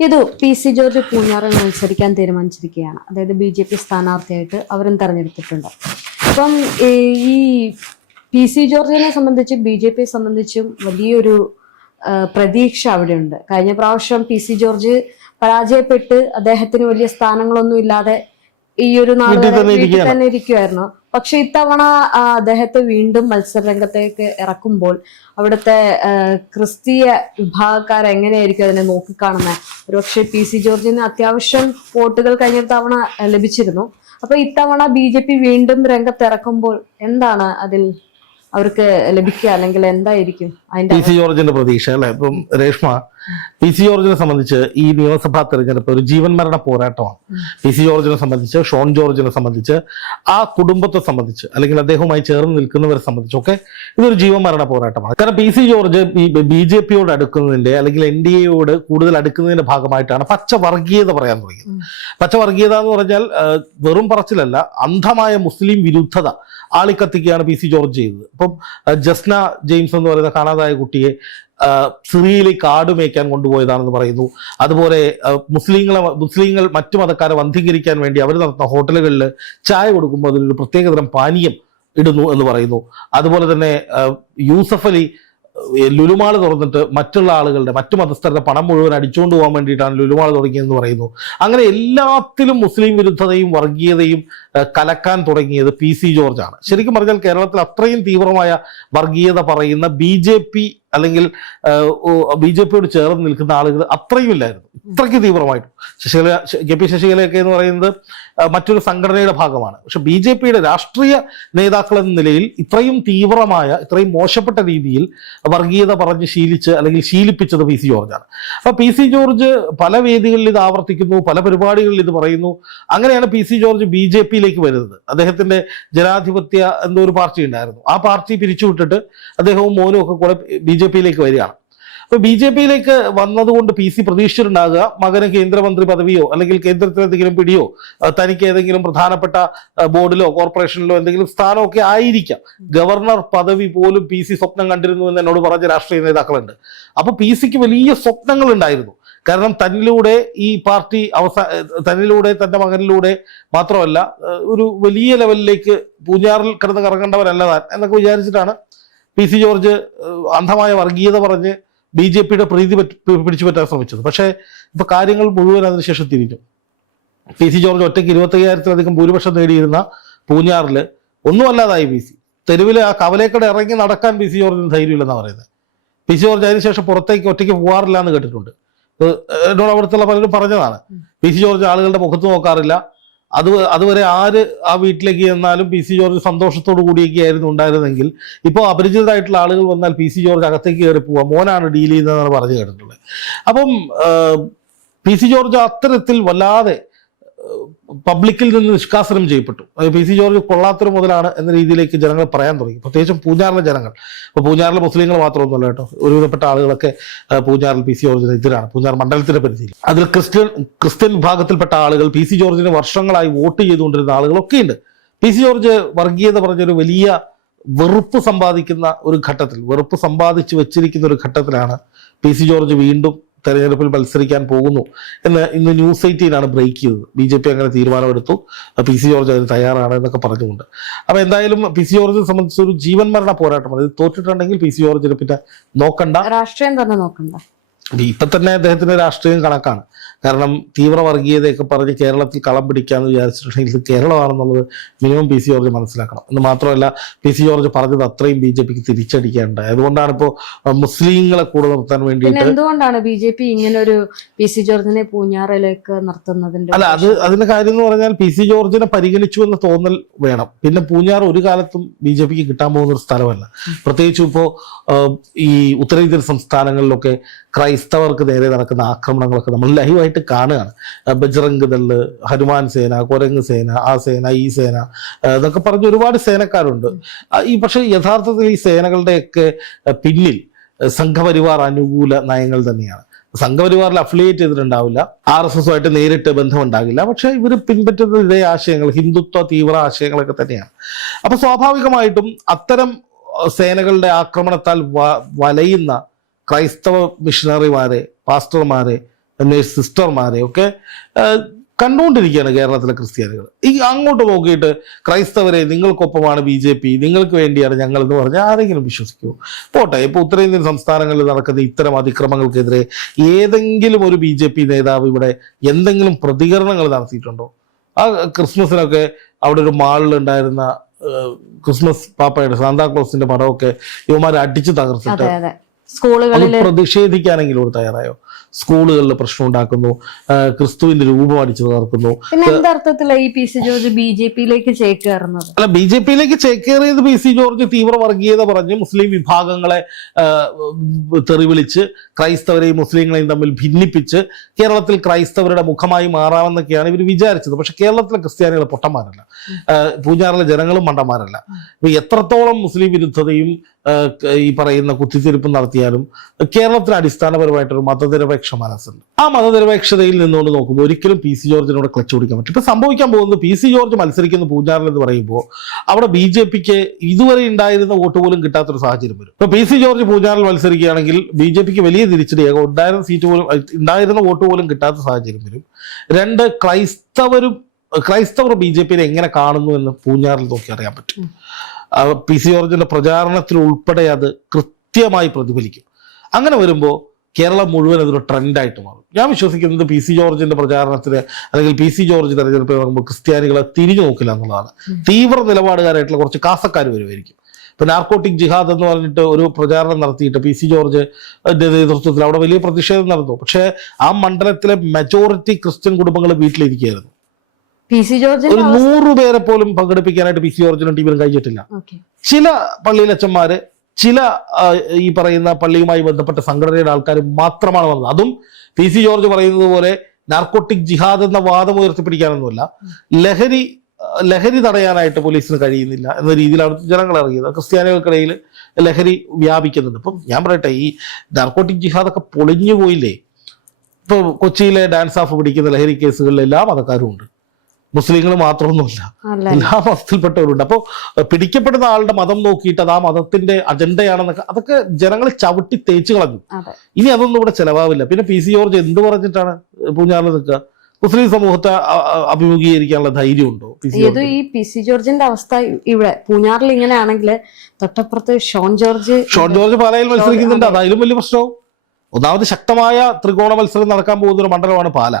ഇത് P C George പൂഞ്ഞാറിൽ മത്സരിക്കാൻ തീരുമാനിച്ചിരിക്കുകയാണ്. അതായത് ബി ജെ പി സ്ഥാനാർത്ഥിയായിട്ട് അവരും തെരഞ്ഞെടുത്തിട്ടുണ്ട്. അപ്പം ഈ പി സി ജോർജിനെ സംബന്ധിച്ച് ബി ജെ പിയെ സംബന്ധിച്ചും വലിയൊരു പ്രതീക്ഷ അവിടെയുണ്ട്. കഴിഞ്ഞ പ്രാവശ്യം പി സി ജോർജ് പരാജയപ്പെട്ട് അദ്ദേഹത്തിന് വലിയ സ്ഥാനങ്ങളൊന്നും ഇല്ലാതെ ഈ ഒരു നാൾ വീട്ടിൽ തന്നെ ഇരിക്കുവായിരുന്നു. ഇരിക്കുമായിരുന്നു പക്ഷെ ഇത്തവണ അദ്ദേഹത്തെ വീണ്ടും മത്സരരംഗത്തേക്ക് ഇറക്കുമ്പോൾ അവിടുത്തെ ക്രിസ്തീയ വിഭാഗക്കാർ എങ്ങനെയായിരിക്കും അതിനെ നോക്കിക്കാണുന്നത് ഒരുപക്ഷെ പി സി ജോർജിന് അത്യാവശ്യം വോട്ടുകൾ കഴിഞ്ഞ തവണ ലഭിച്ചിരുന്നു. അപ്പൊ ഇത്തവണ ബി ജെ പി വീണ്ടും രംഗത്തിറക്കുമ്പോൾ എന്താണ് അതിൽ അവർക്ക് ലഭിക്കുക? അല്ലെങ്കിൽ എന്തായിരിക്കും അതിന്റെ പി സി ജോർജിന്റെ പ്രതീക്ഷ അല്ലെ? ഇപ്പം രേഷ്മ പി സി ജോർജിനെ സംബന്ധിച്ച് ഈ നിയമസഭാ തെരഞ്ഞെടുപ്പ് ഒരു ജീവൻ മരണ പോരാട്ടമാണ്. പി സി ജോർജിനെ സംബന്ധിച്ച് ഷോൺ ജോർജിനെ സംബന്ധിച്ച് ആ കുടുംബത്തെ സംബന്ധിച്ച് അല്ലെങ്കിൽ അദ്ദേഹവുമായി ചേർന്ന് നിൽക്കുന്നവരെ സംബന്ധിച്ചൊക്കെ ഇതൊരു ജീവൻ മരണ പോരാട്ടമാണ്. കാരണം P C George B J പിയോട് അടുക്കുന്നതിന്റെ അല്ലെങ്കിൽ എൻ ഡി എയോട് കൂടുതൽ അടുക്കുന്നതിന്റെ ഭാഗമായിട്ടാണ് പച്ച വർഗീയത പറയാൻ തുടങ്ങിയത്. പച്ചവർഗീയത പച്ച വർഗീയത എന്ന് പറഞ്ഞാൽ വെറും പറച്ചിലല്ല അന്ധമായ മുസ്ലിം വിരുദ്ധത ആളിക്കത്തിക്കുകയാണ് പി സി ജോർജ് ചെയ്തത്. അപ്പം ജസ്ന ജെയിംസ് എന്ന് പറയുന്ന കാണാതായ കുട്ടിയെ സിറിയയിലേക്ക് ആട് മേയ്ക്കാൻ കൊണ്ടുപോയതാണെന്ന് പറയുന്നു. അതുപോലെ മുസ്ലിങ്ങളെ മുസ്ലിങ്ങൾ മറ്റു മതക്കാരെ വന്ധീകരിക്കാൻ വേണ്ടി അവർ നടത്തുന്ന ഹോട്ടലുകളിൽ ചായ കൊടുക്കുമ്പോൾ അതിലൊരു പ്രത്യേകതരം പാനീയം ഇടുന്നു എന്ന് പറയുന്നു. അതുപോലെ തന്നെ യൂസഫ് അലി ലുലുമാൾ തുറന്നിട്ട് മറ്റുള്ള ആളുകളുടെ മറ്റു മതസ്ഥരുടെ പണം മുഴുവൻ അടിച്ചുകൊണ്ട് പോകാൻ വേണ്ടിയിട്ടാണ് ലുലുമാൾ തുടങ്ങിയതെന്ന് പറയുന്നു. അങ്ങനെ എല്ലാത്തിലും മുസ്ലിം വിരുദ്ധതയും വർഗീയതയും കലക്കാൻ തുടങ്ങിയത് പി സി ജോർജ് ആണ് ശരിക്കും പറഞ്ഞാൽ കേരളത്തിൽ അത്രയും തീവ്രമായ വർഗീയത പറയുന്ന ബി ജെ പി അല്ലെങ്കിൽ ബി ജെ പിയോട് ചേർന്ന് നിൽക്കുന്ന ആളുകൾ അത്രയും ഇല്ലായിരുന്നു. ഇത്രയ്ക്ക് തീവ്രമായിട്ടും. ശശികല കെ പി ശശികലയൊക്കെ എന്ന് പറയുന്നത് മറ്റൊരു സംഘടനയുടെ ഭാഗമാണ്. പക്ഷെ ബി ജെ പിയുടെ രാഷ്ട്രീയ നേതാക്കൾ എന്ന നിലയിൽ ഇത്രയും തീവ്രമായ ഇത്രയും മോശപ്പെട്ട രീതിയിൽ വർഗീയത പറഞ്ഞ് ശീലിച്ച് അല്ലെങ്കിൽ ശീലിപ്പിച്ചത് പി സി ജോർജാണ്. അപ്പൊ പി സി ജോർജ് പല വേദികളിൽ ഇത് ആവർത്തിക്കുന്നു പല പരിപാടികളിൽ ഇത് പറയുന്നു. അങ്ങനെയാണ് P C George B J പിയിലേക്ക് വരുന്നത്. അദ്ദേഹത്തിന്റെ ജനാധിപത്യ എന്തോ ഒരു പാർട്ടി ഉണ്ടായിരുന്നു. ആ പാർട്ടി പിരിച്ചുവിട്ടിട്ട് അദ്ദേഹവും മോനും ഒക്കെ കൂടെ ബി ജെ പിയിലേക്ക് വരികയാണ് അപ്പൊ ബി ജെ പിയിലേക്ക് വന്നതുകൊണ്ട് പി സി പ്രതീക്ഷിച്ചിട്ടുണ്ടാകുക മകന് കേന്ദ്രമന്ത്രി പദവിയോ അല്ലെങ്കിൽ കേന്ദ്രത്തിൽ എന്തെങ്കിലും പിടിയോ തനിക്ക് ഏതെങ്കിലും പ്രധാനപ്പെട്ട ബോർഡിലോ കോർപ്പറേഷനിലോ എന്തെങ്കിലും സ്ഥാനമൊക്കെ ആയിരിക്കാം. ഗവർണർ പദവി പോലും പി സി സ്വപ്നം കണ്ടിരുന്നു എന്ന് എന്നോട് പറഞ്ഞ രാഷ്ട്രീയ നേതാക്കളുണ്ട്. അപ്പൊ പി സിക്ക് വലിയ സ്വപ്നങ്ങൾ ഉണ്ടായിരുന്നു. കാരണം തന്നിലൂടെ ഈ പാർട്ടി അവസാന തന്നിലൂടെ തന്റെ മകനിലൂടെ മാത്രമല്ല ഒരു വലിയ ലെവലിലേക്ക് പൂഞ്ഞാറിൽ കിടന്ന് കറങ്ങേണ്ടവരല്ല താൻ എന്നൊക്കെ വിചാരിച്ചിട്ടാണ് പി സി ജോർജ് അന്ധമായ വർഗീയത പറഞ്ഞ് ബി ജെ പിയുടെ പ്രീതി പിടിച്ചു പറ്റാൻ ശ്രമിച്ചത്. പക്ഷേ ഇപ്പൊ കാര്യങ്ങൾ മുഴുവൻ അതിനുശേഷം തിരിഞ്ഞു. പി സി ജോർജ് ഒറ്റയ്ക്ക് ഇരുപത്തയ്യായിരത്തിലധികം ഭൂരിപക്ഷം നേടിയിരുന്ന പൂഞ്ഞാറിൽ ഒന്നുമല്ലാതായി പി സി. തെരുവിൽ ആ കവലേക്കട ഇറങ്ങി നടക്കാൻ പി സി ജോർജിന് ധൈര്യമില്ലെന്നാണ് പറയുന്നത്. പി സി ജോർജ് അതിനുശേഷം പുറത്തേക്ക് ഒറ്റയ്ക്ക് പോകാറില്ല എന്ന് കേട്ടിട്ടുണ്ട് എന്നോട് അവിടുത്തെ പലരും പറഞ്ഞതാണ്. പി സി ജോർജ് ആളുകളുടെ മുഖത്ത് നോക്കാറില്ല. അത് അതുവരെ ആര് ആ വീട്ടിലേക്ക് ചെന്നാലും പി സി ജോർജ് സന്തോഷത്തോടു കൂടിയൊക്കെ ആയിരുന്നു ഉണ്ടായിരുന്നെങ്കിൽ. ഇപ്പോൾ അപരിചിതരായിട്ടുള്ള ആളുകൾ വന്നാൽ പി സി ജോർജ് അകത്തേക്ക് കയറി പോവുക മോനാണ് ഡീൽ ചെയ്യുന്നതെന്നാണ് പറഞ്ഞു കേട്ടിട്ടുള്ളത്. അപ്പം പി സി ജോർജ് അത്തരത്തിൽ വല്ലാതെ പബ്ലിക്കിൽ നിന്ന് നിഷ്കാസനം ചെയ്യപ്പെട്ടു. അത് പി സി ജോർജ് കൊള്ളാത്തൊരു മുതലാണ് എന്ന രീതിയിലേക്ക് ജനങ്ങൾ പറയാൻ തുടങ്ങി. പ്രത്യേകിച്ചും പൂഞ്ഞാറിലെ ജനങ്ങൾ. ഇപ്പോൾ പൂഞ്ഞാറിലെ മുസ്ലിങ്ങൾ മാത്രമൊന്നുമല്ല കേട്ടോ. ഒരുവിധപ്പെട്ട ആളുകളൊക്കെ പൂഞ്ഞാറിൽ പി സി ജോർജിന് എതിരാണ്. പൂഞ്ഞാർ മണ്ഡലത്തിന്റെ പരിധിയിൽ. അതിൽ ക്രിസ്ത്യൻ ക്രിസ്ത്യൻ വിഭാഗത്തിൽപ്പെട്ട ആളുകൾ പി സി ജോർജിന് വർഷങ്ങളായി വോട്ട് ചെയ്തുകൊണ്ടിരുന്ന ആളുകളൊക്കെ ഉണ്ട് പി സി ജോർജ് വർഗീയത പറഞ്ഞൊരു വലിയ വെറുപ്പ് സമ്പാദിക്കുന്ന ഒരു ഘട്ടത്തിൽ വെറുപ്പ് സമ്പാദിച്ച് വെച്ചിരിക്കുന്ന ഒരു ഘട്ടത്തിലാണ് പി സി ജോർജ് വീണ്ടും തെരഞ്ഞെടുപ്പിൽ മത്സരിക്കാൻ പോകുന്നു എന്ന് ഇന്ന് ന്യൂസ് എയ്റ്റീനാണ് ബ്രേക്ക് ചെയ്തത്. ബി ജെ പി അങ്ങനെ തീരുമാനമെടുത്തു. പി സി ജോർജ് അതിന് തയ്യാറാണ് എന്നൊക്കെ പറഞ്ഞുകൊണ്ട്. അപ്പൊ എന്തായാലും പി സി ജോർജിനെ സംബന്ധിച്ച് ഒരു ജീവൻ മരണ പോരാട്ടമാണ്. ഇത് തോറ്റിട്ടുണ്ടെങ്കിൽ പി സി ജോർജിനെ പിന്നെ നോക്കണ്ട. രാഷ്ട്രീയം തന്നെ നോക്കണ്ട. ഇപ്പൊ തന്നെ അദ്ദേഹത്തിന്റെ രാഷ്ട്രീയം കണക്കാണ്. കാരണം തീവ്ര വർഗീയതയൊക്കെ പറഞ്ഞ് കേരളത്തിൽ കളം പിടിക്കാന്ന് വിചാരിച്ചിട്ടുണ്ടെങ്കിൽ ഇത് കേരളമാണെന്നുള്ളത് മിനിമം പി സി ജോർജ് മനസ്സിലാക്കണം. എന്ന് മാത്രമല്ല പി സി ജോർജ് പറഞ്ഞത് അത്രയും ബി ജെ പിക്ക് തിരിച്ചടിക്കാനുണ്ടായി അതുകൊണ്ടാണ് ഇപ്പോ മുസ്ലിങ്ങളെ കൂടെ നിർത്താൻ വേണ്ടി വേണ്ടിയിട്ട് എന്തുകൊണ്ടാണ് ബി ജെ പി ഇങ്ങനെ ഒരു പി സി ജോർജിനെ പൂഞ്ഞാറിലേക്ക് നിർത്തുന്നതിന്റെ അല്ല അത് അതിന്റെ കാര്യം എന്ന് പറഞ്ഞാൽ പി സി ജോർജിനെ പരിഗണിച്ചു എന്ന് തോന്നൽ വേണം. പിന്നെ പൂഞ്ഞാർ ഒരു കാലത്തും ബി ജെ പിക്ക് കിട്ടാൻ പോകുന്ന ഒരു സ്ഥലമല്ല. പ്രത്യേകിച്ചും ഇപ്പോ ഈ ഉത്തരേന്ത്യൻ സംസ്ഥാനങ്ങളിലൊക്കെ ക്രൈസ്തവർക്ക് നേരെ നടക്കുന്ന ആക്രമണങ്ങളൊക്കെ നമ്മൾ ലൈവായിട്ട് കാണുകയാണ്. ബജ്രംഗ് ദൾ ഹനുമാൻ സേന കൊരങ്ങ് സേന ആ സേന ഈ സേന എന്നൊക്കെ പറഞ്ഞ് ഒരുപാട് സേനക്കാരുണ്ട്. ഈ പക്ഷേ യഥാർത്ഥത്തിൽ ഈ സേനകളുടെയൊക്കെ പിന്നിൽ സംഘപരിവാർ അനുകൂല നയങ്ങൾ തന്നെയാണ്. സംഘപരിവാറിൽ അഫിലിയേറ്റ് ചെയ്തിട്ടുണ്ടാവില്ല. ആർ എസ് എസുമായിട്ട് നേരിട്ട് ബന്ധമുണ്ടാകില്ല. പക്ഷെ ഇവർ പിൻപറ്റുന്ന ഇതേ ആശയങ്ങൾ ഹിന്ദുത്വ തീവ്ര ആശയങ്ങളൊക്കെ തന്നെയാണ്. അപ്പൊ സ്വാഭാവികമായിട്ടും അത്തരം സേനകളുടെ ആക്രമണത്താൽ വലയുന്ന ക്രൈസ്തവ മിഷണറിമാരെ പാസ്റ്റർമാരെ നേഴ്സ് സിസ്റ്റർമാരെ ഒക്കെ കണ്ടുകൊണ്ടിരിക്കുകയാണ് കേരളത്തിലെ ക്രിസ്ത്യാനികൾ. ഈ അങ്ങോട്ട് നോക്കിയിട്ട് ക്രൈസ്തവരെ നിങ്ങൾക്കൊപ്പമാണ് ബി ജെ പി നിങ്ങൾക്ക് വേണ്ടിയാണ് ഞങ്ങൾ എന്ന് പറഞ്ഞാൽ ആരെങ്കിലും വിശ്വസിക്കുമോ പോട്ടെ ഇപ്പൊ ഉത്തരേന്ത്യൻ സംസ്ഥാനങ്ങളിൽ നടക്കുന്ന ഇത്തരം അതിക്രമങ്ങൾക്കെതിരെ ഏതെങ്കിലും ഒരു ബി ജെ പി നേതാവ് ഇവിടെ എന്തെങ്കിലും പ്രതികരണങ്ങൾ നടത്തിയിട്ടുണ്ടോ? ആ ക്രിസ്മസിനൊക്കെ അവിടെ ഒരു മാളിൽ ഉണ്ടായിരുന്ന ക്രിസ്മസ് പാപ്പയുടെ സാന്താക്ലോസിന്റെ പടമൊക്കെ ഇവന്മാർ അടിച്ചു തകർത്തിട്ട് അതെ പ്രതിഷേധിക്കാനെങ്കിലും ഒരു തയ്യാറായോ? സ്കൂളുകളിൽ പ്രശ്നം ഉണ്ടാക്കുന്നു ക്രിസ്തുവിന്റെ രൂപം അടിച്ചു തകർക്കുന്നു. ഈ P C George B J പിയിലേക്ക് ചേക്കേറുന്നത്? അല്ല ബി ജെ പിയിലേക്ക് ചേക്കേറിയത് പി സി ജോർജ് തീവ്ര വർഗീയത പറഞ്ഞ് മുസ്ലിം വിഭാഗങ്ങളെ തെറിവിളിച്ച് ക്രൈസ്തവരെയും മുസ്ലിങ്ങളെയും തമ്മിൽ ഭിന്നിപ്പിച്ച് കേരളത്തിൽ ക്രൈസ്തവരുടെ മുഖമായി മാറാമെന്നൊക്കെയാണ് ഇവർ വിചാരിച്ചത്. പക്ഷെ കേരളത്തിലെ ക്രിസ്ത്യാനികൾ പൊട്ടന്മാരല്ല. പൂജാറിലെ പൂഞ്ഞാറിലെ ജനങ്ങളും മണ്ടന്മാരല്ല. ഇപ്പൊ എത്രത്തോളം മുസ്ലിം വിരുദ്ധതയും ഈ പറയുന്ന കുത്തിത്തിരിപ്പും നടത്തിയാലും കേരളത്തിന് അടിസ്ഥാനപരമായിട്ടൊരു മതനിരപേക്ഷ മനസ്സുണ്ട്. ആ മതനിരപേക്ഷതയിൽ നിന്നുകൊണ്ട് നോക്കുമ്പോൾ ഒരിക്കലും പി സി ജോർജിനോട് ക്ലച്ച് പിടിക്കാൻ പറ്റും ഇപ്പൊ സംഭവിക്കാൻ പോകുന്നത് പി സി ജോർജ് മത്സരിക്കുന്ന പൂജാറിൽ എന്ന് പറയുമ്പോൾ അവിടെ ബി ജെ പിക്ക് ഇതുവരെ ഉണ്ടായിരുന്ന വോട്ട് പോലും കിട്ടാത്തൊരു സാഹചര്യം വരും. ഇപ്പൊ പി സി ജോർജ് പൂജാറിൽ മത്സരിക്കുകയാണെങ്കിൽ ബി ജെ പിക്ക് വലിയ തിരിച്ചടിയാകും ഉണ്ടായിരുന്ന സീറ്റ് പോലും ഉണ്ടായിരുന്ന വോട്ട് പോലും കിട്ടാത്ത സാഹചര്യം വരും. രണ്ട് ക്രൈസ്തവരും ക്രൈസ്തവർ ബി ജെ പിയെ എങ്ങനെ കാണുന്നു എന്ന് പൂഞ്ഞാറിൽ നോക്കി അറിയാൻ പറ്റും പി സി ജോർജിന്റെ പ്രചാരണത്തിൽ ഉൾപ്പെടെ അത് കൃത്യമായി പ്രതിഫലിക്കും. അങ്ങനെ വരുമ്പോൾ കേരളം മുഴുവൻ അതൊരു ട്രെൻഡായിട്ട് മാറും. ഞാൻ വിശ്വസിക്കുന്നത് പി സി ജോർജിന്റെ പ്രചാരണത്തിന് അല്ലെങ്കിൽ പി സി ജോർജ് തെരഞ്ഞെടുപ്പ് ഇറങ്ങുമ്പോൾ ക്രിസ്ത്യാനികളെ തിരിഞ്ഞു നോക്കില്ല എന്നുള്ളതാണ്. തീവ്ര നിലപാടുകാരായിട്ടുള്ള കുറച്ച് കാസക്കാർ വരുമായിരിക്കും ഇപ്പൊ നാർക്കോട്ടിക് ജിഹാദ് എന്ന് പറഞ്ഞിട്ട് ഒരു പ്രചാരണം നടത്തിയിട്ട് പി സി ജോർജ് നേതൃത്വത്തിൽ അവിടെ വലിയ പ്രതിഷേധം നടന്നു. പക്ഷേ ആ മണ്ഡലത്തിലെ മെജോറിറ്റി ക്രിസ്ത്യൻ കുടുംബങ്ങൾ വീട്ടിലിരിക്കുകയായിരുന്നു. പി സി ഒരു നൂറ് പേരെ പോലും പങ്കെടുപ്പിക്കാനായിട്ട് പി സി ജോർജിനും ടീമിനും കഴിഞ്ഞിട്ടില്ല. ചില പള്ളിയിലച്ചന്മാര് ചില ഈ പറയുന്ന പള്ളിയുമായി ബന്ധപ്പെട്ട സംഘടനയുടെ ആൾക്കാർ മാത്രമാണ് വന്നത്. അതും പി സി ജോർജ് പറയുന്നത് പോലെ നാർക്കോട്ടിക് ജിഹാദ് എന്ന വാദം ഉയർത്തിപ്പിടിക്കാനൊന്നുമല്ല. ലഹരി ലഹരി തടയാനായിട്ട് പോലീസിന് കഴിയുന്നില്ല എന്ന രീതിയിലാണ് ജനങ്ങൾ ഇറങ്ങിയത് ക്രിസ്ത്യാനികൾക്കിടയിൽ ലഹരി വ്യാപിക്കുന്നുണ്ട്. ഇപ്പം ഞാൻ പറയട്ടെ ഈ നാർക്കോട്ടിക് ജിഹാദൊക്കെ പൊളിഞ്ഞു പോയില്ലേ? ഇപ്പൊ കൊച്ചിയിലെ ഡാൻസ് ഓഫ് പിടിക്കുന്ന ലഹരി കേസുകളിൽ എല്ലാ മതക്കാരും ഉണ്ട് മുസ്ലിങ്ങൾ മാത്രമൊന്നുമില്ല. എല്ലാ മതത്തിൽപ്പെട്ടവരുണ്ട്. അപ്പോൾ പിടിക്കപ്പെടുന്ന ആളുടെ മതം നോക്കിയിട്ട് അത് ആ മതത്തിന്റെ അജണ്ടയാണെന്നൊക്കെ അതൊക്കെ ജനങ്ങൾ ചവിട്ടി തേച്ച് കളഞ്ഞു. ഇനി അതൊന്നും ഇവിടെ ചെലവാവില്ല. പിന്നെ പി സി ജോർജ് എന്ത് പറഞ്ഞിട്ടാണ് പൂഞ്ഞാറിൽ നിൽക്കുക? മുസ്ലിം സമൂഹത്തെ അഭിമുഖീകരിക്കാനുള്ള ധൈര്യം ഉണ്ടോ ഈ പി സി ജോർജിന്റെ അവസ്ഥ ഇവിടെ പൂഞ്ഞാറിൽ ഇങ്ങനെയാണെങ്കിൽ തൊട്ടപ്പുറത്ത് ഷോൺ ജോർജ് ഷോൺ ജോർജ് പാലയിൽ മത്സരിക്കുന്നുണ്ട്. അതായാലും വലിയ പ്രശ്നവും ഒന്നാമത് ശക്തമായ ത്രികോണ മത്സരം നടക്കാൻ പോകുന്ന ഒരു മണ്ഡലമാണ് പാല.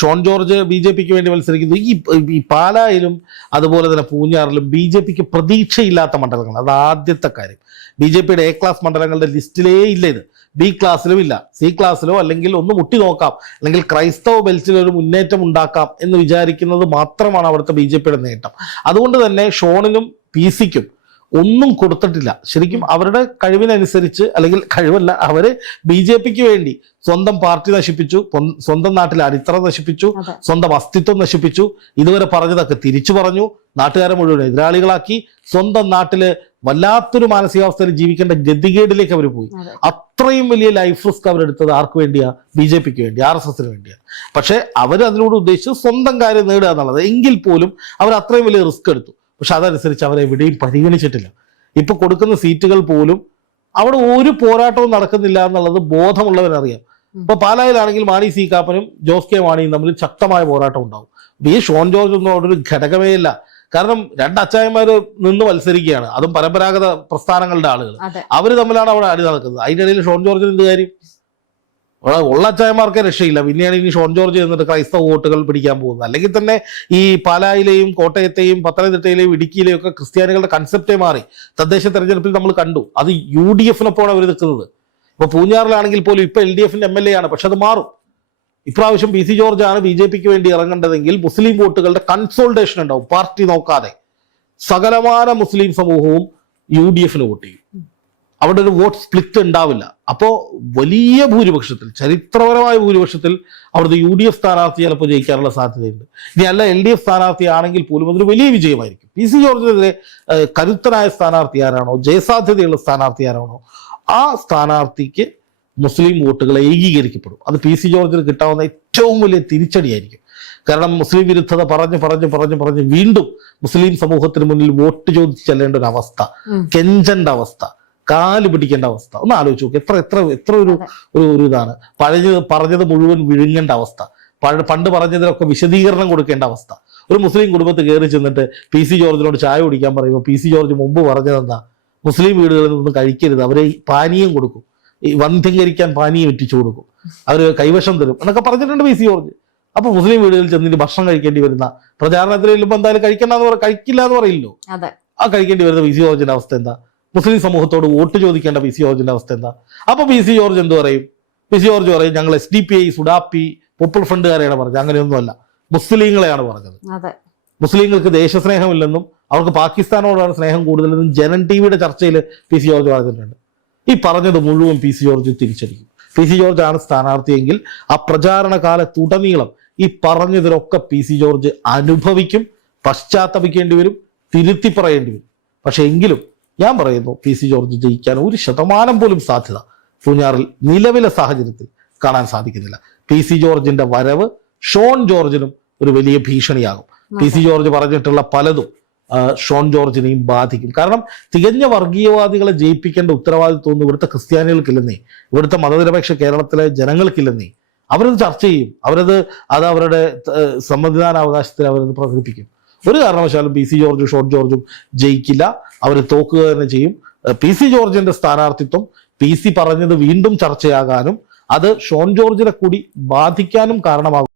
ഷോൺ ജോർജ് ബി ജെ പിക്ക് വേണ്ടി മത്സരിക്കുന്നു. ഈ ഈ പാലായിലും അതുപോലെ തന്നെ പൂഞ്ഞാറിലും ബി ജെ പിക്ക് പ്രതീക്ഷയില്ലാത്ത മണ്ഡലങ്ങൾ അത് ആദ്യത്തെ കാര്യം. ബി ജെ പിയുടെ എ ക്ലാസ് മണ്ഡലങ്ങളുടെ ലിസ്റ്റിലേ ഇല്ല ഇത്. ബി ക്ലാസ്സിലും ഇല്ല. സി ക്ലാസ്സിലോ അല്ലെങ്കിൽ ഒന്ന് മുട്ടി നോക്കാം. അല്ലെങ്കിൽ ക്രൈസ്തവ ബെൽറ്റിൽ ഒരു മുന്നേറ്റം ഉണ്ടാക്കാം എന്ന് വിചാരിക്കുന്നത് മാത്രമാണ് അവിടുത്തെ ബി ജെ പിയുടെ നേട്ടം. അതുകൊണ്ട് തന്നെ ഷോണിനും പി സിക്കും ഒന്നും കൊടുത്തിട്ടില്ല. ശരിക്കും അവരുടെ കഴിവിനനുസരിച്ച് അല്ലെങ്കിൽ കഴിവല്ല അവർ ബി ജെ പിക്ക് വേണ്ടി സ്വന്തം പാർട്ടി നശിപ്പിച്ചു സ്വന്തം നാട്ടിലെ അടിത്തറ നശിപ്പിച്ചു സ്വന്തം അസ്തിത്വം നശിപ്പിച്ചു ഇതുവരെ പറഞ്ഞതൊക്കെ തിരിച്ചു പറഞ്ഞു നാട്ടുകാരെ മുഴുവൻ എതിരാളികളാക്കി സ്വന്തം നാട്ടിൽ വല്ലാത്തൊരു മാനസികാവസ്ഥയിൽ ജീവിക്കേണ്ട ഗതികേടിലേക്ക് അവർ പോയി. അത്രയും വലിയ ലൈഫ് റിസ്ക് അവരെടുത്തത് ആർക്ക് വേണ്ടിയാ? ബി ജെ പിക്ക് വേണ്ടി ആർ എസ് എസിന് വേണ്ടിയാണ് പക്ഷെ അവർ അതിനോട് ഉദ്ദേശിച്ച് സ്വന്തം കാര്യം നേടുക എന്നുള്ളത്. എങ്കിൽ പോലും അവർ അത്രയും വലിയ റിസ്ക് എടുത്തു. പക്ഷെ അതനുസരിച്ച് അവരെ എവിടെയും പരിഗണിച്ചിട്ടില്ല. ഇപ്പൊ കൊടുക്കുന്ന സീറ്റുകൾ പോലും അവിടെ ഒരു പോരാട്ടവും നടക്കുന്നില്ല എന്നുള്ളത് ബോധമുള്ളവരറിയാം ഇപ്പൊ പാലായിലാണെങ്കിൽ മാണി സി കാപ്പനും ജോസ് കെ മാണിയും തമ്മിൽ ശക്തമായ പോരാട്ടം ഉണ്ടാവും. ഈ ഷോൺ ജോർജ് ഒന്നും അവിടെ ഒരു ഘടകമേ ഇല്ല. കാരണം രണ്ട് അച്ചായന്മാര് നിന്ന് മത്സരിക്കുകയാണ്. അതും പരമ്പരാഗത പ്രസ്ഥാനങ്ങളുടെ ആളുകൾ അവർ അവർ തമ്മിലാണ് അവിടെ അടി നടക്കുന്നത്. അതിനിടയിൽ ഷോൺ ജോർജിന് എന്ത് കാര്യം? ഉള്ള അച്ചായന്മാർക്ക് രക്ഷയില്ല. പിന്നെയാണ് ഇനി ഷോൺ ജോർജ് എന്നിട്ട് ക്രൈസ്തവ വോട്ടുകൾ പിടിക്കാൻ പോകുന്നത്. അല്ലെങ്കിൽ തന്നെ ഈ പാലായിലെയും കോട്ടയത്തെയും പത്തനംതിട്ടയിലെയും ഇടുക്കിയിലെയും ഒക്കെ ക്രിസ്ത്യാനികളുടെ കൺസെപ്റ്റേ മാറി. തദ്ദേശ തെരഞ്ഞെടുപ്പിൽ നമ്മൾ കണ്ടു. അത് യു ഡി എഫിനൊപ്പമാണ് അവർ നിൽക്കുന്നത് ഇപ്പൊ പൂഞ്ഞാറിലാണെങ്കിൽ പോലും ഇപ്പൊ എൽ ഡി എഫിന്റെ എം എൽ എ ആണ്. പക്ഷെ അത് മാറും. ഇപ്രാവശ്യം പി സി ജോർജ് ആണ് ബി ജെ പിക്ക് വേണ്ടി ഇറങ്ങേണ്ടതെങ്കിൽ മുസ്ലിം വോട്ടുകളുടെ കൺസോൾട്ടേഷൻ ഉണ്ടാവും. പാർട്ടി നോക്കാതെ. സകലമാന മുസ്ലിം സമൂഹവും യു ഡി എഫിന് വോട്ട് ചെയ്യും. അവിടെ ഒരു വോട്ട് സ്പ്ലിറ്റ് ഉണ്ടാവില്ല. അപ്പോ വലിയ ഭൂരിപക്ഷത്തിൽ ചരിത്രപരമായ ഭൂരിപക്ഷത്തിൽ അവിടുത്തെ യു ഡി എഫ് സ്ഥാനാർത്ഥി ചിലപ്പോൾ ജയിക്കാനുള്ള സാധ്യതയുണ്ട്. ഇനി അല്ല എൽ ഡി എഫ് സ്ഥാനാർത്ഥി ആണെങ്കിൽ പോലും അതൊരു വലിയ വിജയമായിരിക്കും. പി സി ജോർജിനെതിരെ കരുത്തനായ സ്ഥാനാർത്ഥി ആരാണോ ജയസാധ്യതയുള്ള സ്ഥാനാർത്ഥി ആരാണോ ആ സ്ഥാനാർത്ഥിക്ക് മുസ്ലിം വോട്ടുകൾ ഏകീകരിക്കപ്പെടും. അത് പി സി ജോർജിന് കിട്ടാവുന്ന ഏറ്റവും വലിയ തിരിച്ചടിയായിരിക്കും. കാരണം മുസ്ലിം വിരുദ്ധത പറഞ്ഞ് പറഞ്ഞ് പറഞ്ഞ് പറഞ്ഞ് വീണ്ടും മുസ്ലിം സമൂഹത്തിന് മുന്നിൽ വോട്ട് ചോദിച്ചു ചെല്ലേണ്ട ഒരു അവസ്ഥ. കെഞ്ചന്റെ അവസ്ഥ. കാൽ പിടിക്കേണ്ട അവസ്ഥ. ഒന്ന് ആലോചിച്ച് നോക്ക്. എത്ര എത്ര എത്ര ഒരു ഒരു ഇതാണ്. പഴഞ്ഞ് പറഞ്ഞത് മുഴുവൻ വിഴുങ്ങേണ്ട അവസ്ഥ. പണ്ട് പറഞ്ഞതിനൊക്കെ വിശദീകരണം കൊടുക്കേണ്ട അവസ്ഥ. ഒരു മുസ്ലിം കുടുംബത്തിൽ കയറി ചെന്നിട്ട് പി സി ജോർജിനോട് ചായ കുടിക്കാൻ പറയുമ്പോൾ പി സി ജോർജ് മുമ്പ് പറഞ്ഞതെന്താ? മുസ്ലിം വീടുകളിൽ നിന്ന് കഴിക്കരുത്. അവരെ ഈ പാനീയം കൊടുക്കും. ഈ വന്ധ്യംകരിക്കാൻ പാനീയം എത്തിച്ചു കൊടുക്കും. അവർ കൈവശം തരും എന്നൊക്കെ പറഞ്ഞിട്ടുണ്ട് പി സി ജോർജ്. അപ്പൊ മുസ്ലിം വീടുകളിൽ ചെന്നിട്ട് ഭക്ഷണം കഴിക്കേണ്ടി വരുന്ന പ്രചാരണത്തിൽ ചെല്ലുമ്പോൾ എന്തായാലും കഴിക്കണ്ടെന്ന് കഴിക്കില്ല എന്ന് പറയില്ലോ ആ കഴിക്കേണ്ടി വരുന്ന പി സി ജോർജിന്റെ അവസ്ഥ എന്താ? മുസ്ലിം സമൂഹത്തോട് വോട്ട് ചോദിക്കേണ്ട പി സി ജോർജിന്റെ അവസ്ഥ എന്താ? അപ്പൊ പി സി ജോർജ് എന്ത് പറയും? പി സി ജോർജ് പറയും ഞങ്ങൾ എസ് ഡി പി ഐ സുഡാപ്പി പോപ്പിൾ ഫ്രണ്ടുകാരെയാണ് പറഞ്ഞത്. അങ്ങനെയൊന്നുമല്ല. മുസ്ലിങ്ങളെയാണ് പറഞ്ഞത്. മുസ്ലിങ്ങൾക്ക് ദേശസ്നേഹമില്ലെന്നും അവർക്ക് പാകിസ്ഥാനോടാണ് സ്നേഹം കൂടുതലെന്നും ജനൻ ടി വിയുടെ ചർച്ചയിൽ പി സി ജോർജ് പറഞ്ഞിട്ടുണ്ട്. ഈ പറഞ്ഞത് മുഴുവൻ പി സി ജോർജ് തിരിച്ചടിക്കും. പി സി ജോർജ് ആണ് സ്ഥാനാർത്ഥിയെങ്കിൽ ആ പ്രചാരണ കാലത്തുടനീളം ഈ പറഞ്ഞതിലൊക്കെ പി സി ജോർജ് അനുഭവിക്കും പശ്ചാത്തപിക്കേണ്ടി വരും തിരുത്തി പറയേണ്ടി വരും. പക്ഷെ എങ്കിലും ഞാൻ പറയുന്നു പി സി ജോർജ് ജയിക്കാൻ ഒരു ശതമാനം പോലും സാധ്യത പൂഞ്ഞാറിൽ നിലവിലെ സാഹചര്യത്തിൽ കാണാൻ സാധിക്കുന്നില്ല. പി സി ജോർജിന്റെ വരവ് ഷോൺ ജോർജിനും ഒരു വലിയ ഭീഷണിയാകും. പി സി ജോർജ് പറഞ്ഞിട്ടുള്ള പലതും ഷോൺ ജോർജിനെയും ബാധിക്കും. കാരണം തികഞ്ഞ വർഗീയവാദികളെ ജയിപ്പിക്കേണ്ട ഉത്തരവാദിത്വം ഇവിടുത്തെ ക്രിസ്ത്യാനികൾക്കില്ലെന്നേ ഇവിടുത്തെ മതനിരപേക്ഷ കേരളത്തിലെ ജനങ്ങൾക്കില്ലെന്നേ. അവരത് ചർച്ച ചെയ്യും. അവരത് അത് അവരുടെ സമ്മതിദാനാവകാശത്തിൽ അവരത് പ്രകടിപ്പിക്കും. ഒരു കാരണവശാലും പി സി ജോർജും ഷോർട്ട് ജോർജും ജയിക്കില്ല. അവർ തോക്കുക തന്നെ ചെയ്യും. പി സി ജോർജിന്റെ സ്ഥാനാർത്ഥിത്വം പി സി പറഞ്ഞത് വീണ്ടും ചർച്ചയാകാനും അത് ഷോൺ ജോർജിനെ കൂടി ബാധിക്കാനും കാരണമാകും.